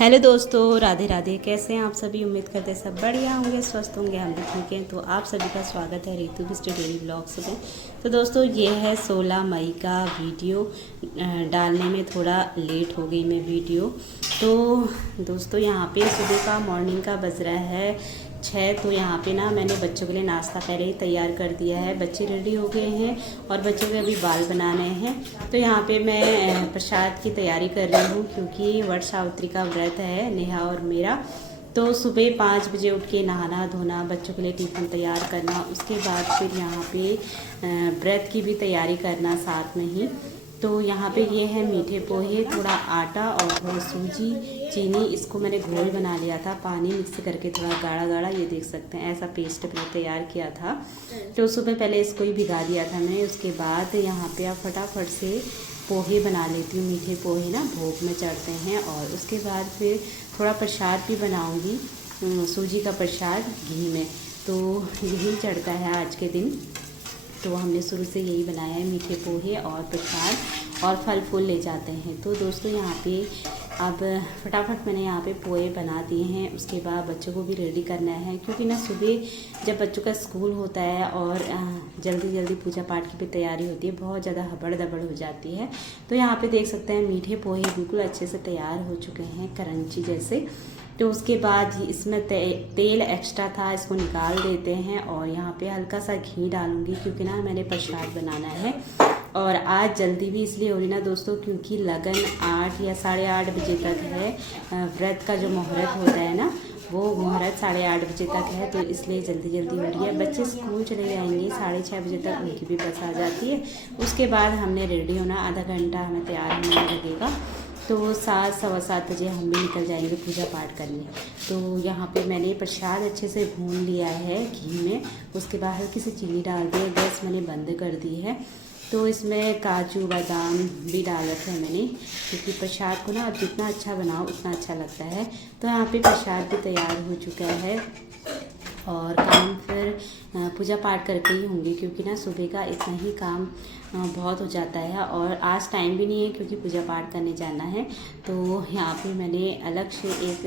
Hello दोस्तों, राधे राधे। कैसे हैं आप सभी? उम्मीद करते हैं सब बढ़िया होंगे, स्वस्थ होंगे, हम भी ठीक हैं। तो आप सभी का स्वागत है रितु बिस्ट्री डेली ब्लॉग्स में। तो दोस्तों ये है 16 मई का वीडियो। डालने में थोड़ा लेट हो गई मैं वीडियो। तो दोस्तों यहाँ पे सुबह का मॉर्निंग का बज रहा है 6। तो यहाँ पे ना मैंने बच्चों के लिए नाश्ता पहले ही तैयार कर दिया है। बच्चे रेडी हो गए हैं और बच्चों के अभी बाल बनाने हैं। तो यहाँ पे मैं प्रसाद की तैयारी कर रही हूँ क्योंकि वट सावित्री का व्रत है नेहा और मेरा। तो सुबह 5 बजे उठ के नहाना धोना, बच्चों के लिए टिफ़िन तैयार करना, उसके बाद फिर यहाँ पे व्रत की भी तैयारी करना साथ में ही। तो यहाँ पे ये है मीठे पोहे, थोड़ा आटा और थोड़ा सूजी, चीनी, इसको मैंने घोल बना लिया था पानी मिक्स करके, थोड़ा गाढ़ा गाढ़ा, ये देख सकते हैं ऐसा पेस्ट मैंने तैयार किया था। तो सुबह पहले इसको ही भिगा दिया था मैंने। उसके बाद यहाँ पे आप फटाफट से पोहे बना लेती हूँ। मीठे पोहे ना भोग में चढ़ते हैं। और उसके बाद फिर थोड़ा प्रसाद भी बनाऊँगी, सूजी का प्रसाद घी में। तो यही चढ़ता है आज के दिन। तो हमने शुरू से यही बनाया है, मीठे पोहे और प्रसाद और फल फूल ले जाते हैं। तो दोस्तों यहाँ पे अब फटाफट मैंने यहाँ पे पोहे बना दिए हैं। उसके बाद बच्चों को भी रेडी करना है क्योंकि ना सुबह जब बच्चों का स्कूल होता है और जल्दी जल्दी पूजा पाठ की भी तैयारी होती है, बहुत ज़्यादा हबड़ दबड़ हो जाती है। तो यहाँ पे देख सकते हैं मीठे पोहे बिल्कुल अच्छे से तैयार हो चुके हैं, करंची जैसे। तो उसके बाद इसमें तेल एक्स्ट्रा था, इसको निकाल देते हैं। और यहाँ पे हल्का सा घी डालूंगी क्योंकि ना मैंने प्रसाद बनाना है। और आज जल्दी भी इसलिए हो रही ना दोस्तों क्योंकि लगन 8 या 8:30 बजे तक है। व्रत का जो मुहूर्त होता है ना, वो मुहूर्त 8:30 बजे तक है। तो इसलिए जल्दी जल्दी हो रही है। बच्चे स्कूल चले जाएंगे 6:30 बजे तक, उनकी भी बस आ जाती है। उसके बाद हमने रेडी होना, आधा घंटा हमें तैयार होने लगेगा। तो 7, सवा 7 बजे हम भी निकल जाएंगे पूजा पाठ करने। तो यहाँ पे मैंने प्रसाद अच्छे से भून लिया है घी में। उसके बाद हल्की सी चीनी डाल दी है, गैस मैंने बंद कर दी है। तो इसमें काजू बादाम भी डाल रखे हैं मैंने क्योंकि प्रसाद को ना आप जितना अच्छा बनाओ उतना अच्छा लगता है। तो यहाँ पे प्रसाद भी तैयार हो चुका है और काम फिर पूजा पाठ करके ही होंगे क्योंकि ना सुबह का इतना ही काम बहुत हो जाता है। और आज टाइम भी नहीं है क्योंकि पूजा पाठ करने जाना है। तो यहाँ पे मैंने अलग से एक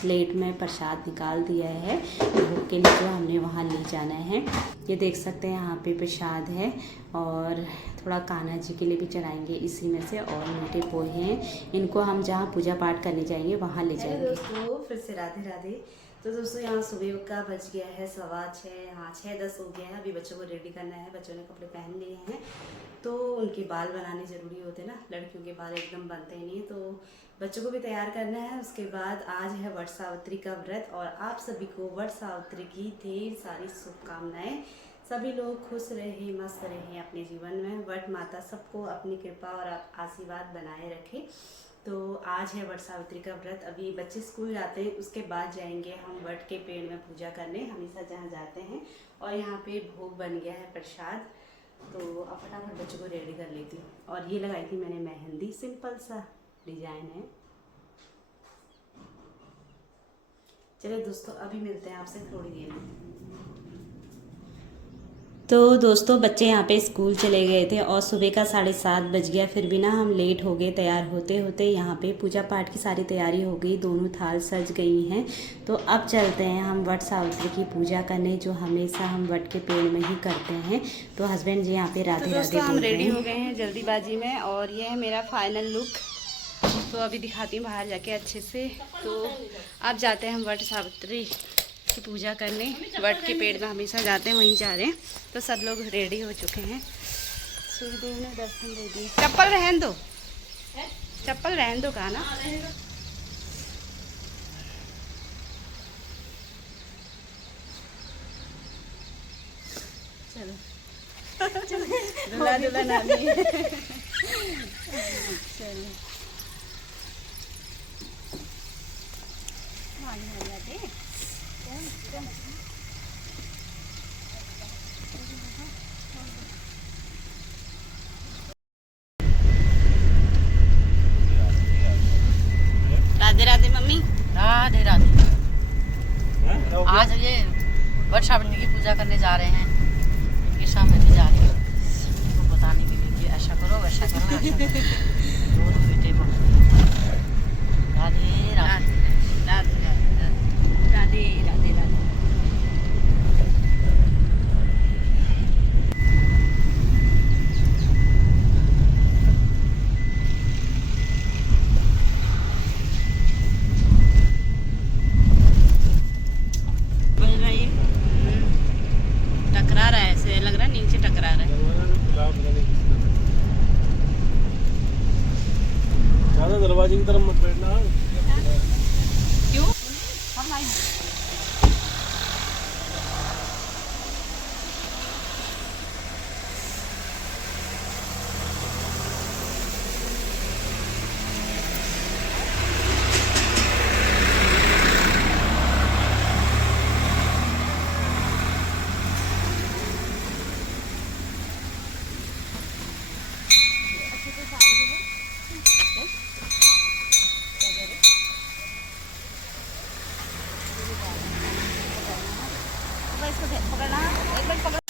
प्लेट में प्रसाद निकाल दिया है भोग के लिए, जो हमने वहाँ ले जाना है। ये देख सकते हैं यहाँ पे प्रसाद है और थोड़ा कान्हा जी के लिए भी चढ़ाएंगे इसी में से। और मीठे पोहे हैं, इनको हम जहाँ पूजा पाठ करने जाएंगे वहाँ ले जाएंगे। दोस्तों फिर से राधे राधे। तो दोस्तों यहाँ सुबह का बज गया है 6:15, हाँ 6:10 हो गया है। अभी बच्चों को रेडी करना है। बच्चों ने कपड़े पहन लिए हैं तो उनके बाल बनाने ज़रूरी होते हैं ना, लड़कियों के बाल एकदम बनते ही नहीं। तो बच्चों को भी तैयार करना है। उसके बाद आज है वट सावित्री का व्रत और आप सभी को वट सावित्री की ढेर सारी शुभकामनाएं। सभी लोग खुश रहें, मस्त रहें अपने जीवन में। वट माता सबको अपनी कृपा और आशीर्वाद बनाए रखे। तो आज है वट सावित्री का व्रत। अभी बच्चे स्कूल जाते हैं, उसके बाद जाएंगे हम वट के पेड़ में पूजा करने, हमेशा जहाँ जाते हैं। और यहाँ पे भोग बन गया है प्रसाद। तो अब फटाफट बच्चों को रेडी कर लेती हूँ। और ये लगाई थी मैंने मेहंदी, सिंपल सा डिजाइन है। चलिए दोस्तों अभी मिलते हैं आपसे थोड़ी देर में। तो दोस्तों बच्चे यहाँ पे स्कूल चले गए थे और सुबह का 7:30 बज गया। फिर भी ना हम लेट हो गए तैयार होते होते। यहाँ पे पूजा पाठ की सारी तैयारी हो गई, दोनों थाल सज गई हैं। तो अब चलते हैं हम वट सावित्री की पूजा करने, जो हमेशा हम वट के पेड़ में ही करते हैं। तो हस्बैंड जी यहाँ पे राधे राधे। हम रेडी हो गए हैं जल्दीबाजी में और ये है मेरा फाइनल लुक। तो अभी दिखाती हूँ बाहर जाके अच्छे से। तो अब जाते हैं हम वट सावित्री की पूजा करने। वट के पेड़ में हमेशा जाते हैं, वहीं जा रहे हैं। तो सब लोग रेडी हो चुके हैं। सूर्यदेव ने दर्शन दे दिए। चप्पल रहन दो, चप्पल रहन दो कहा ना। चलो दूल्हा दुल्हन आदमी। चलो राधे राधे मम्मी। राधे राधे। आज ये वट सावित्री की पूजा करने जा रहे हैं। इनके सामने भी जा रही हूँ, उनको बताने के लिए कि ऐसा करो वैसा करो, ऐसा करो। दोनों बेटे राधे राधे। ज़्यादा दरवाजे की तरफ मत बैठना। क्यों? हम लाइन पकड़ना, एक मिनट पकड़।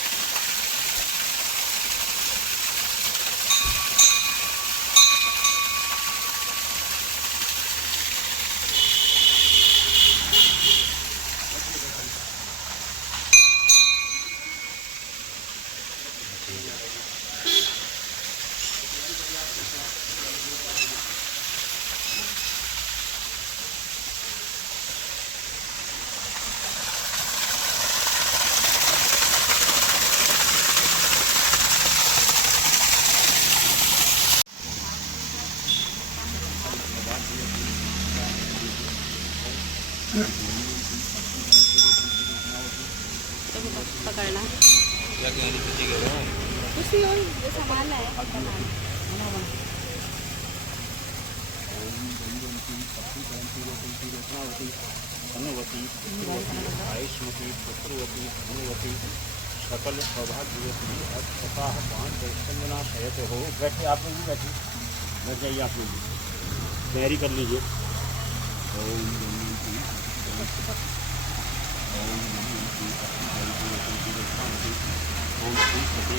पकड़ना उसी और जो सामान है आयुष्मती पुत्रवती धनवती सकल सौभाग्यवती अर्थतः पांच दर्शना शयत हो। बैठे आप लोग भी बैठे, बैठ जाइए आप लोग भी, तैयारी कर लीजिए। ओम गणपति ओम गणपति ओम श्री सती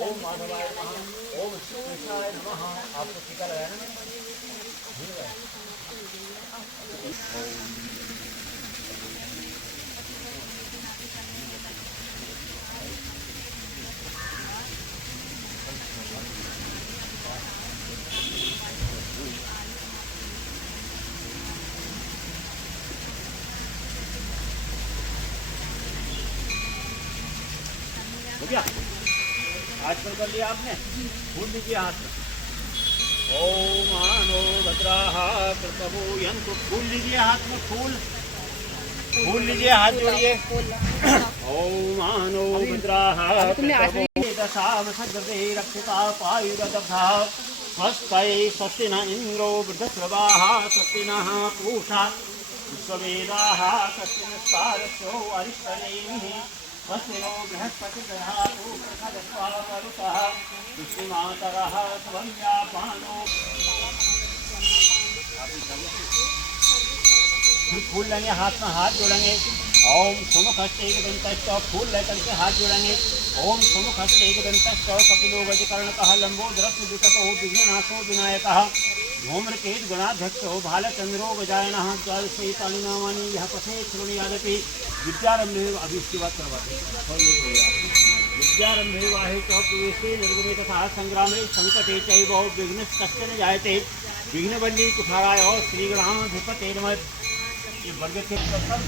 ओम माधवाय नमः ओम श्री कृष्णाय नमः। आपको टीका लगाना है? हो गया? आजकल कर लिया आपने? फूल लीजिए हाथ में। ओम आनो भद्राः कृतवो यन्तु। फूल लीजिए हाथ में, फूल फूल लीजिए, हाथ जोड़िए। ओम आनो भद्राः कृतवो दशावसग्रते रक्षिता पायुरदब्धा स्वस्ति स्वस्ति न इन्द्रो वृद्धश्रवाः स्वस्ति नः पूषा विश्ववेदाः स्वस्ति नस्तारस्यो अरिष्टनेमिः स्वस्ति नो बृहस्पतिर्दधातु प्रसादस्वामरुतः विष्णुमातरः स्वव्यापानो। फिर फूल लेंगे हाथ में, हाथ जोड़ेंगे। ओम सुमुखश्चैकदन्तश्च, फूल लेकर के हाथ जोड़ेंगे। ओम सुमुखश्चैकदन्तश्च कपिलो गजकर्णकः लंबोदरस्य विकटो विघ्ननाशो विनायकः धूम्रकेतु गणाध्यक्षो भालचंद्रो गजाननः द्वादशैतानि नामानि यः पठेत् शृणुयादपि विद्यारंभे। अभी इसकी बात करवाते विद्यारंभे वाहे च प्रवेशे निर्गमे तथा संग्रामे संकटे चैव विघ्नश्चन जायते विघ्नवल्ली कुठाराय श्रीगणाधिपते नमः। ये वर्ग के प्रथम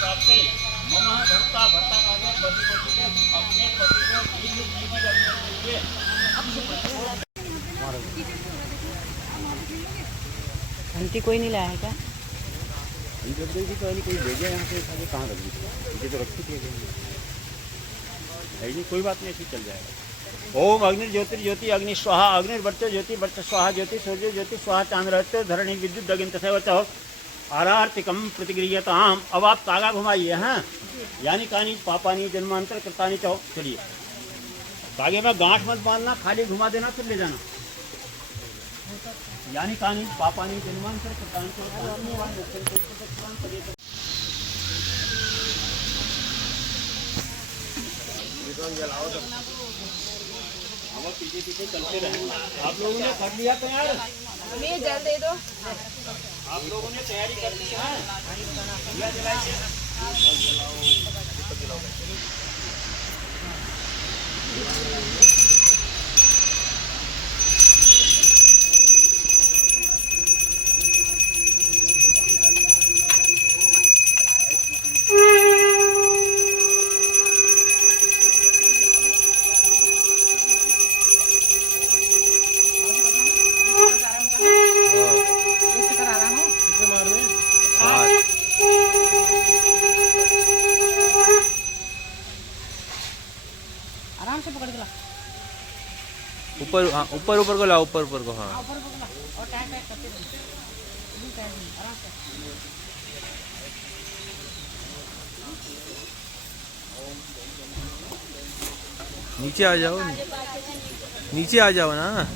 प्राप्त मम भर्ता भर्ता अपने घंटी कोई नहीं लाया क्या? कोई भेजे यहाँ से कहाँ रख दी? तो रखी थी नहीं, कोई बात नहीं, ऐसी चल जाएगा। ओम अग्नि ज्योति अग्नि स्वाहा अग्निर्वर्च ज्योति वर्च स्वाहा ज्योति सूर्य ज्योति स्वाहा चांद्र धरणी विद्युत दगिन तथा आरार्तिकम प्रतिक्रियताम। अब आप तागा घुमाइए हैं, यानी कानी पापानी जन्मांतर कृतानी चौ। चलिए तागे में गांठ मत बांधना, खाली घुमा देना फिर ले जाना। यानी कानी पापानी जन्मांतर कृतानी चौ। हम पीछे पीछे चलते रहेंगे। आप लोगों ने कर लिया तैयार? ये जल दे दो। आप लोगों ने तैयारी कर ली है? दिया जलाइए। आराम से पकड़ के ला। ऊपर, हाँ ऊपर ऊपर को लाओ, ऊपर ऊपर को। हाँ ऊपर पकड़ ला और टाइट टाइट करते रहो। आराम से। नीचे आ जाओ, नीचे आ जाओ ना।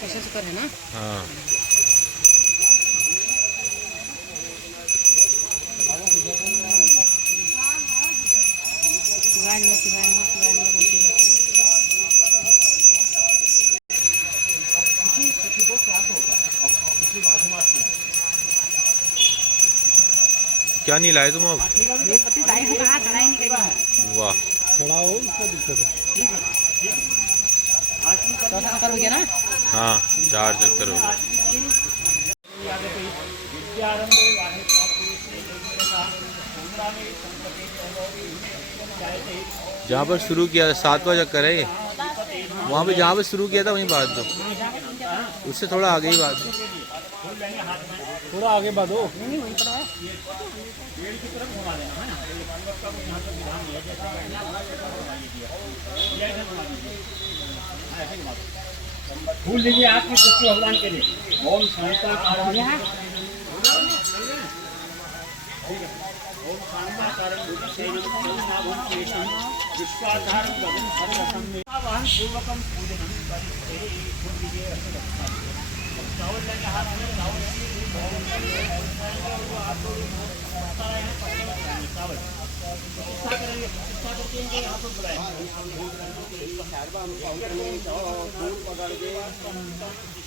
कैसे से करे ना? हाँ शिवाय नमः शिवाय नमः शिवाय नमः बोलते हैं। क्या नहीं लाए तुम अब? बेलपत्ती लाई हो कहाँ? कढ़ाई नहीं करी। वाह, चौथा चक्कर हो गया ना? हाँ 4 चक्कर हो गए। जहाँ पर शुरू किया 7वां चक्कर है ये। वहाँ पे जहाँ पे शुरू किया था वहीं बात दो, उससे थोड़ा आगे ही बात दो। थोड़ा आगे बढ़ो। नहीं वहीं पर है। फूल लीजिए आपकी दृष्टि भगवान के लिए। ओम शांताकारं ओम शांताकारं विश्वाधारं भगं सर्वसं वाहन पूर्वकं पूजनं करिष्ये। फूल लीजिए चावल लेंगे हाथ में, चावल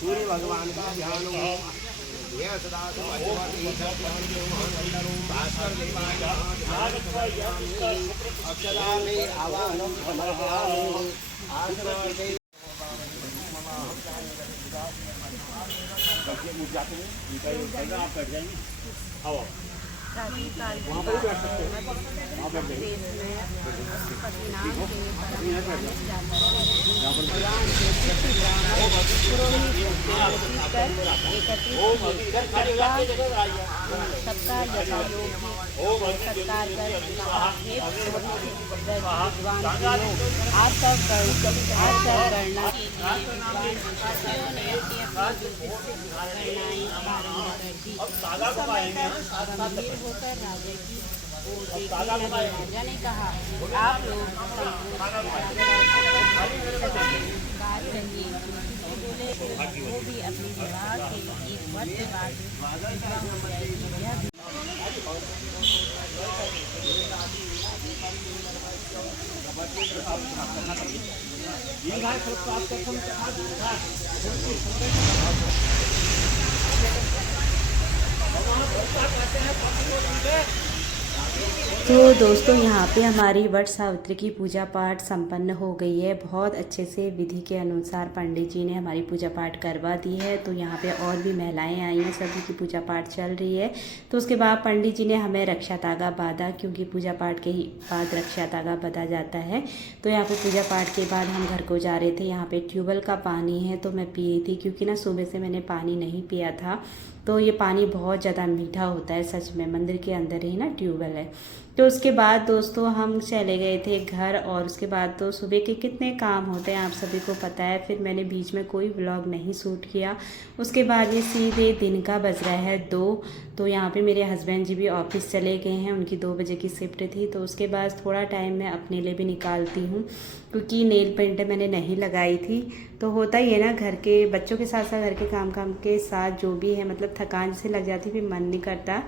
सूर्य भगवान का ध्यान सदा आप बैठ जाएंगे। आओ वहाँ पर भी बैठ सकते हैं। वहाँ बैठ जाइए। सबका यथायोग सत्कार कर आप सब करना गंभीर होकर राजा की ओर देखने लगे। राजा ने कहा आप लोग बात कहिए। बोले वो भी अपनी विवाह के एक वर्ष बाद विधवा हो जाएगी। यह भी तो दोस्तों यहाँ पे हमारी वट सावित्री की पूजा पाठ संपन्न हो गई है। बहुत अच्छे से विधि के अनुसार पंडित जी ने हमारी पूजा पाठ करवा दी है। तो यहाँ पे और भी महिलाएं आई हैं, सभी की पूजा पाठ चल रही है। तो उसके बाद पंडित जी ने हमें रक्षा तागा बांधा, क्योंकि पूजा पाठ के ही बाद रक्षा तागा बांधा जाता है। तो यहाँ पे पूजा पाठ के बाद हम घर को जा रहे थे। यहाँ पे ट्यूबवेल का पानी है तो मैं पी रही थी, क्योंकि ना सुबह से मैंने पानी नहीं पिया था। तो ये पानी बहुत ज़्यादा मीठा होता है सच में। मंदिर के अंदर ही ना ट्यूबवेल है। तो उसके बाद दोस्तों हम चले गए थे घर, और उसके बाद तो सुबह के कितने काम होते हैं आप सभी को पता है। फिर मैंने बीच में कोई व्लॉग नहीं शूट किया। उसके बाद ये सीधे दिन का बज रहा है 2। तो यहाँ पे मेरे हस्बैंड जी भी ऑफिस चले गए हैं, उनकी 2 बजे की शिफ्ट थी। तो उसके बाद थोड़ा टाइम मैं अपने लिए भी निकालती हूँ, क्योंकि नेल पेंट मैंने नहीं लगाई थी। तो होता ही है ना, घर के बच्चों के साथ साथ घर के काम के साथ जो भी है, मतलब थकान से लग जाती, फिर मन नहीं करता।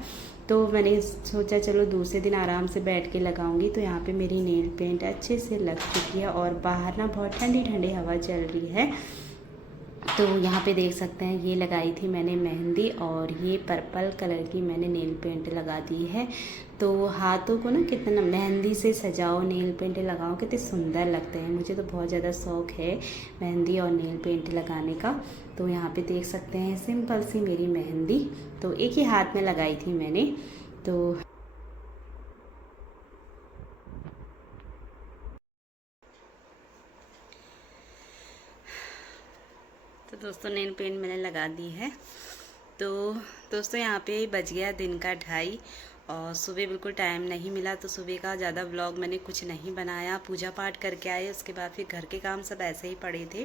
तो मैंने सोचा चलो दूसरे दिन आराम से बैठ के लगाऊंगी। तो यहाँ पे मेरी नेल पेंट अच्छे से लग चुकी है और बाहर ना बहुत ठंडी ठंडी हवा चल रही है। तो यहाँ पे देख सकते हैं ये लगाई थी मैंने मेहंदी और ये पर्पल कलर की मैंने नेल पेंट लगा दी है। तो हाथों को ना कितना मेहंदी से सजाओ, नेल पेंट लगाओ, कितने सुंदर लगते हैं। मुझे तो बहुत ज़्यादा शौक़ है मेहंदी और नेल पेंट लगाने का। तो यहाँ पे देख सकते हैं सिंपल सी मेरी मेहंदी तो एक ही हाथ में लगाई थी मैंने। तो दोस्तों नेल पेंट मैंने लगा दी है। तो दोस्तों यहाँ पे बज गया दिन का 2:30 और सुबह बिल्कुल टाइम नहीं मिला, तो सुबह का ज़्यादा व्लॉग मैंने कुछ नहीं बनाया। पूजा पाठ करके आए, उसके बाद फिर घर के काम सब ऐसे ही पड़े थे,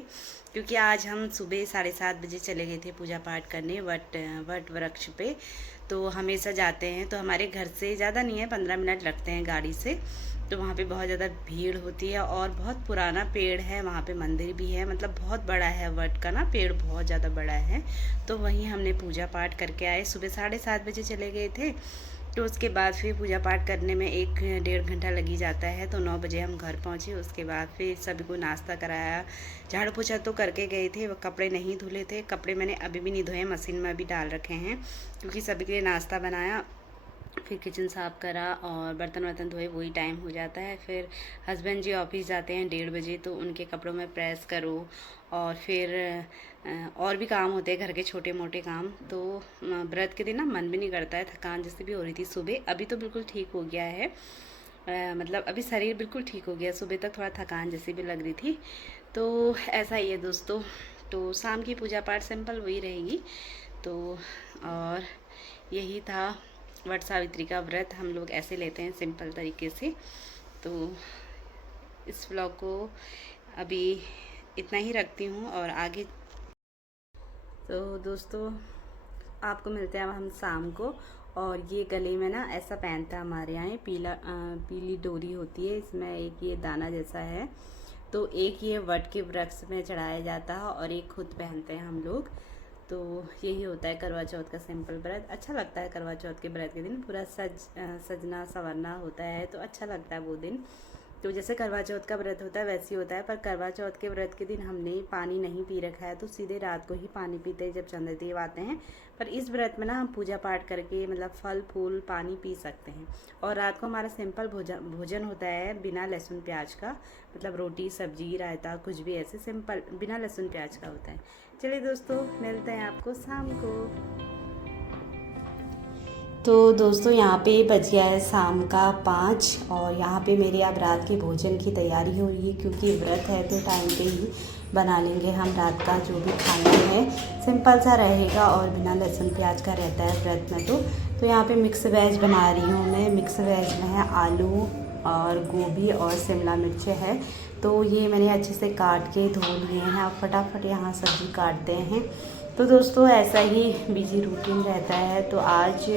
क्योंकि आज हम सुबह 7:30 बजे चले गए थे पूजा पाठ करने वट वृक्ष पे। तो हमेशा जाते हैं, तो हमारे घर से ज़्यादा नहीं है, 15 मिनट लगते हैं गाड़ी से। तो वहाँ पे बहुत ज़्यादा भीड़ होती है और बहुत पुराना पेड़ है, वहाँ पे मंदिर भी है, मतलब बहुत बड़ा है वट का ना पेड़, बहुत ज़्यादा बड़ा है। तो वहीं हमने पूजा पाठ करके आए। सुबह 7:30 बजे चले गए थे, तो उसके बाद फिर पूजा पाठ करने में 1-1.5 घंटा लगी जाता है। तो 9 बजे हम घर पहुँचे। उसके बाद फिर सभी को नाश्ता कराया, झाड़ू पोछा तो करके गए थे, कपड़े नहीं धुले थे। कपड़े मैंने अभी भी नहीं धोए, मशीन में अभी डाल रखे हैं, क्योंकि सभी के लिए नाश्ता बनाया, फिर किचन साफ़ करा और बर्तन वर्तन धोए, वही टाइम हो जाता है। फिर हस्बैंड जी ऑफिस जाते हैं 1:30 बजे, तो उनके कपड़ों में प्रेस करो और फिर और भी काम होते हैं घर के छोटे मोटे काम। तो व्रत के दिन ना मन भी नहीं करता है, थकान जैसे भी हो रही थी सुबह। अभी तो बिल्कुल ठीक हो गया है, मतलब अभी शरीर बिल्कुल ठीक हो गया। सुबह तक थोड़ा थकान जैसी भी लग रही थी। तो ऐसा ही है दोस्तों। तो शाम की पूजा पाठ सिंपल वही रहेगी। तो और यही था वट सावित्री का व्रत, हम लोग ऐसे लेते हैं सिंपल तरीके से। तो इस व्लॉग को अभी इतना ही रखती हूँ और आगे तो दोस्तों आपको मिलते हैं अब हम शाम को। और ये गले में ना ऐसा पहनता है हमारे यहाँ, पीली डोरी होती है, इसमें एक ये दाना जैसा है। तो एक ये वट के वृक्ष में चढ़ाया जाता है और एक खुद पहनते हैं हम लोग। तो यही होता है करवा चौथ का सिंपल व्रत। अच्छा लगता है करवा चौथ के व्रत के दिन, पूरा सजना संवरना होता है, तो अच्छा लगता है वो दिन। तो जैसे करवा चौथ का व्रत होता है वैसे ही होता है, पर करवा चौथ के व्रत के दिन हमने पानी नहीं पी रखा है, तो सीधे रात को ही पानी पीते हैं जब चंद्रदेव आते हैं। पर इस व्रत में ना हम पूजा पाठ करके मतलब फल फूल पानी पी सकते हैं। और रात को हमारा सिंपल भोजन होता है बिना लहसुन प्याज का, मतलब रोटी सब्जी रायता कुछ भी ऐसे सिंपल बिना लहसुन प्याज का होता है। चलिए दोस्तों मिलते हैं आपको शाम को। तो दोस्तों यहाँ पे बज गया है शाम का 5 और यहाँ पे मेरे अब रात के भोजन की तैयारी हो रही है, क्योंकि व्रत है तो टाइम पे ही बना लेंगे हम रात का जो भी खाना है, सिंपल सा रहेगा और बिना लहसुन प्याज का रहता है व्रत में। तो यहाँ पे मिक्स वेज बना रही हूँ मैं। मिक्स वेज में है आलू और गोभी और शिमला मिर्च है। तो ये मैंने अच्छे से काट के धो लिए हैं। अब फटाफट यहाँ सब्ज़ी काटते हैं। तो दोस्तों ऐसा ही बिजी रूटीन रहता है। तो आज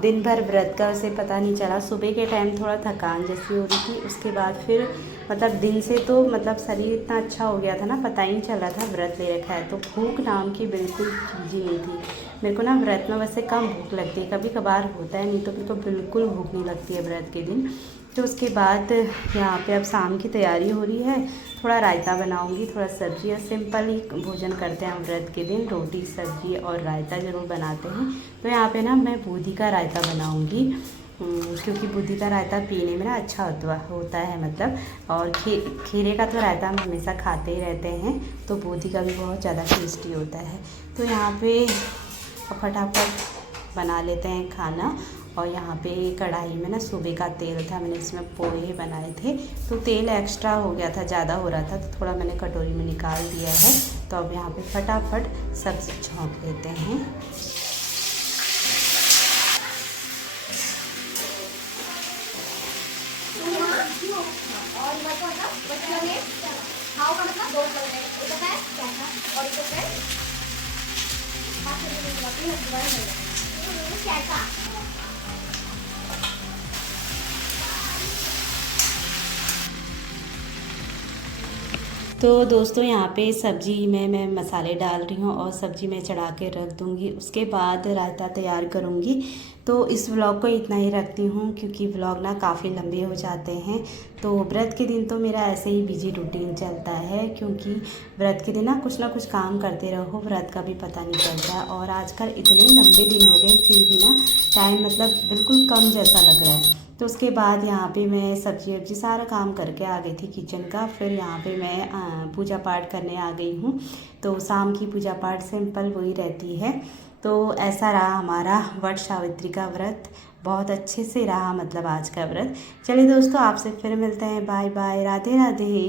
दिन भर व्रत का वैसे पता नहीं चला, सुबह के टाइम थोड़ा थकान जैसी हो रही थी, उसके बाद फिर मतलब दिन से तो मतलब शरीर इतना अच्छा हो गया था ना, पता ही नहीं चल रहा था व्रत ले रखा है। तो भूख नाम की बिल्कुल चीज़ ही नहीं थी मेरे को ना। व्रत में वैसे कम भूख लगती है, कभी कभार होता है, नहीं तो फिर तो बिल्कुल भूख नहीं लगती है व्रत के दिन। तो उसके बाद यहाँ पे अब शाम की तैयारी हो रही है। थोड़ा रायता बनाऊंगी, थोड़ा सब्जी, और सिंपल ही भोजन करते हैं हम व्रत के दिन, रोटी सब्जी और रायता ज़रूर बनाते हैं। तो यहाँ पे ना मैं बूंदी का रायता बनाऊंगी, क्योंकि बूंदी का रायता पीने में ना अच्छा होता है मतलब। और खीरे का तो रायता हम हमेशा खाते ही रहते हैं, तो बूंदी का भी बहुत ज़्यादा टेस्टी होता है। तो यहाँ पे फटाफट बना लेते हैं खाना। और यहाँ पे कढ़ाई में ना सुबह का तेल था, मैंने इसमें पोहे बनाए थे, तो तेल एक्स्ट्रा हो गया था, ज़्यादा हो रहा था, तो थोड़ा मैंने कटोरी में निकाल दिया है। तो अब यहाँ पे फटाफट सब्ज़ी छौंक लेते हैं। तो दोस्तों यहाँ पे सब्ज़ी में मैं मसाले डाल रही हूँ और सब्ज़ी में चढ़ा के रख दूँगी। उसके बाद रायता तैयार करूँगी। तो इस व्लॉग को इतना ही रखती हूँ क्योंकि व्लॉग ना काफ़ी लंबे हो जाते हैं। तो व्रत के दिन तो मेरा ऐसे ही बिजी रूटीन चलता है क्योंकि व्रत के दिन ना कुछ काम करते रहो, व्रत का भी पता नहीं चलता। और आजकल इतने लंबे दिन हो गए फिर भी ना टाइम मतलब बिल्कुल कम जैसा लग रहा है। तो उसके बाद यहाँ पे मैं सब्जी सारा काम करके आ गई थी किचन का। फिर यहाँ पे मैं पूजा पाठ करने आ गई हूँ। तो शाम की पूजा पाठ सिंपल वही रहती है। तो ऐसा रहा हमारा वट सावित्री का व्रत, बहुत अच्छे से रहा मतलब आज का व्रत। चलिए दोस्तों, आपसे फिर मिलते हैं। Bye bye, Radhe Radhe.